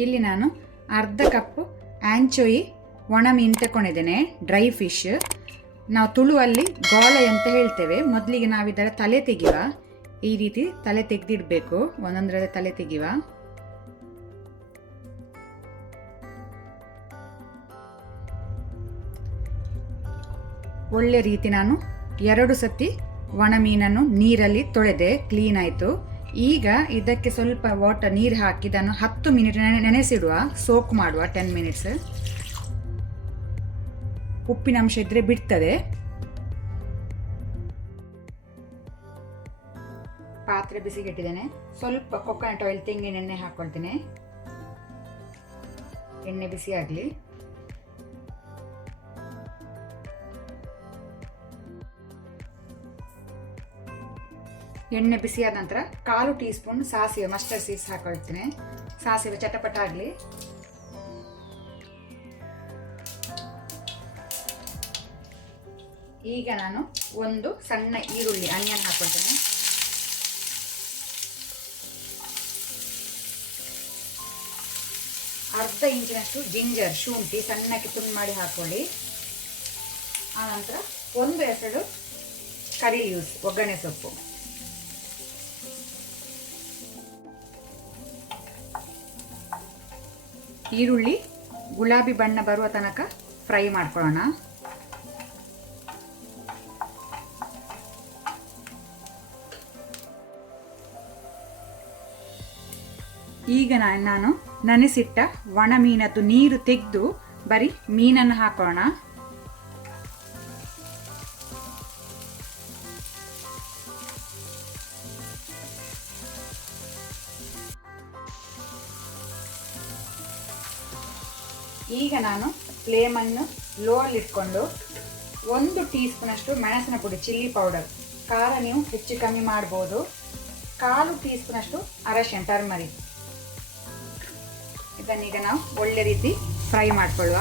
ಇಲ್ಲಿ ನಾನು ಅರ್ಧ ಕಪ್ ಆಂಚೋಯಿ ಒಣ ಮೀನು ತಗೊಂಡಿದ್ದೇನೆ, ಡ್ರೈ ಫಿಶ್. ನಾವು ತುಳುವಲ್ಲಿ ಗೋಳೆ ಅಂತ ಹೇಳ್ತೇವೆ. ಮೊದಲಿಗೆ ನಾವು ಇದರ ತಲೆ ತೆಗಿವ, ಈ ರೀತಿ ತಲೆ ತೆಗೆದಿಡಬೇಕು, ಒಂದೊಂದರ ತಲೆ ತೆಗಿವ. ಒಳ್ಳೆ ರೀತಿ ನಾನು 2 ಸತಿ ಒಣ ಮೀನನ್ನು ನೀರಲ್ಲಿ ತೊಳೆದೆ, ಕ್ಲೀನ್ ಆಯಿತು. ಈಗ ಇದಕ್ಕೆ ಸ್ವಲ್ಪ ವಾಟರ್ ನೀರು ಹಾಕಿ ಇದನ್ನು 10 ಮಿನಿಟ್ ನೆನೆಸಿಡುವ, ಸೋಕ್ ಮಾಡುವ 10 ಮಿನಿಟ್ಸ್. ಉಪ್ಪಿನಂಶ ಇದ್ರೆ ಬಿಡ್ತದೆ. ಪಾತ್ರೆ ಬಿಸಿಗಿಟ್ಟಿದ್ದೇನೆ. ಸ್ವಲ್ಪ ಕೊಕೊನಟ್ ಆಯಿಲ್, ತೆಂಗಿನ ಎಣ್ಣೆ ಹಾಕೊಳ್ತೇನೆ. ಎಣ್ಣೆ ಬಿಸಿ ಆಗಲಿ. ಎಣ್ಣೆ ಬಿಸಿಯಾದ ನಂತರ 1/4 ಟೀ ಸ್ಪೂನ್ ಸಾಸಿವೆ, ಮಸ್ಟರ್ಡ್ ಸೀಡ್ಸ್ ಹಾಕೊಳ್ತೇನೆ. ಸಾಸಿವೆ ಚಟಪಟ ಆಗಲಿ. ಈಗ ನಾನು ಒಂದು ಸಣ್ಣ ಈರುಳ್ಳಿ, ಆನಿಯನ್ ಹಾಕೊಳ್ತೇನೆ. ಅರ್ಧ ಇಂಚಿನಷ್ಟು ಜಿಂಜರ್, ಶುಂಠಿ ಸಣ್ಣಕ್ಕೆ ತುಂಡು ಮಾಡಿ ಹಾಕೊಳ್ಳಿ. ಆನಂತರ 1 ಎಸಳು ಕರಿ ಲೀವ್ಸ್, ಒಗ್ಗರಣೆ ಸೊಪ್ಪು. ಈರುಳ್ಳಿ ಗುಲಾಬಿ ಬಣ್ಣ ಬರುವ ತನಕ ಫ್ರೈ ಮಾಡ್ಕೊಳ್ಳೋಣ. ಈಗ ನಾನು ನೆನೆಸಿಟ್ಟ ಒಣ ಮೀನದ್ದು ನೀರು ತೆಗೆದು ಬರೀ ಮೀನನ್ನು ಹಾಕೋಣ. ಈಗ ನಾನು ಫ್ಲೇಮನ್ನು ಲೋಲ್ಲಿಟ್ಕೊಂಡು 1 ಟೀ ಸ್ಪೂನ್ ಅಷ್ಟು ಮೆಣಸಿನ ಪುಡಿ, ಚಿಲ್ಲಿ ಪೌಡರ್, ಖಾರ ನೀವು ಹೆಚ್ಚು ಕಮ್ಮಿ ಮಾಡ್ಬೋದು. 1/4 ಟೀ ಸ್ಪೂನ್ ಅಷ್ಟು ಅರಶಿನ, ಟರ್ಮರಿಕ್. ಇದನ್ನೀಗ ನಾವು ಒಳ್ಳೆ ರೀತಿ ಫ್ರೈ ಮಾಡ್ಕೊಳ್ಳುವ.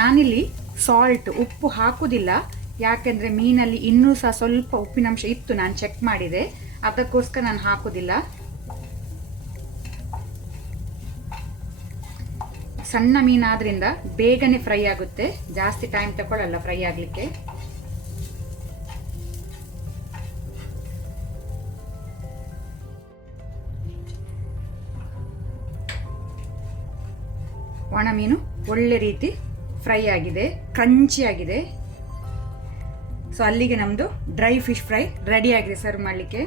ನಾನಿಲ್ಲಿ ಸಾಲ್ಟ್, ಉಪ್ಪು ಹಾಕುವುದಿಲ್ಲ, ಯಾಕೆಂದರೆ ಮೀನಲ್ಲಿ ಇನ್ನೂ ಸಹ ಸ್ವಲ್ಪ ಉಪ್ಪಿನಂಶ ಇತ್ತು, ನಾನು ಚೆಕ್ ಮಾಡಿದೆ, ಅದಕ್ಕೋಸ್ಕರ ನಾನು ಹಾಕುವುದಿಲ್ಲ. ಸಣ್ಣ ಮೀನಾದ್ರಿಂದ ಬೇಗನೆ ಫ್ರೈ ಆಗುತ್ತೆ, ಜಾಸ್ತಿ ಟೈಮ್ ತಗೊಳ್ಳಲ್ಲ ಫ್ರೈ ಆಗಲಿಕ್ಕೆ. ಒಣ ಮೀನು ಒಳ್ಳೆ ರೀತಿ ಫ್ರೈ ಆಗಿದೆ, ಕ್ರಂಚಿ ಆಗಿದೆ. ಸೊ ಅಲ್ಲಿಗೆ ನಮ್ಮದು ಡ್ರೈ ಫಿಶ್ ಫ್ರೈ ರೆಡಿ ಆಗಿದೆ ಸರ್ವ್ ಮಾಡಲಿಕ್ಕೆ.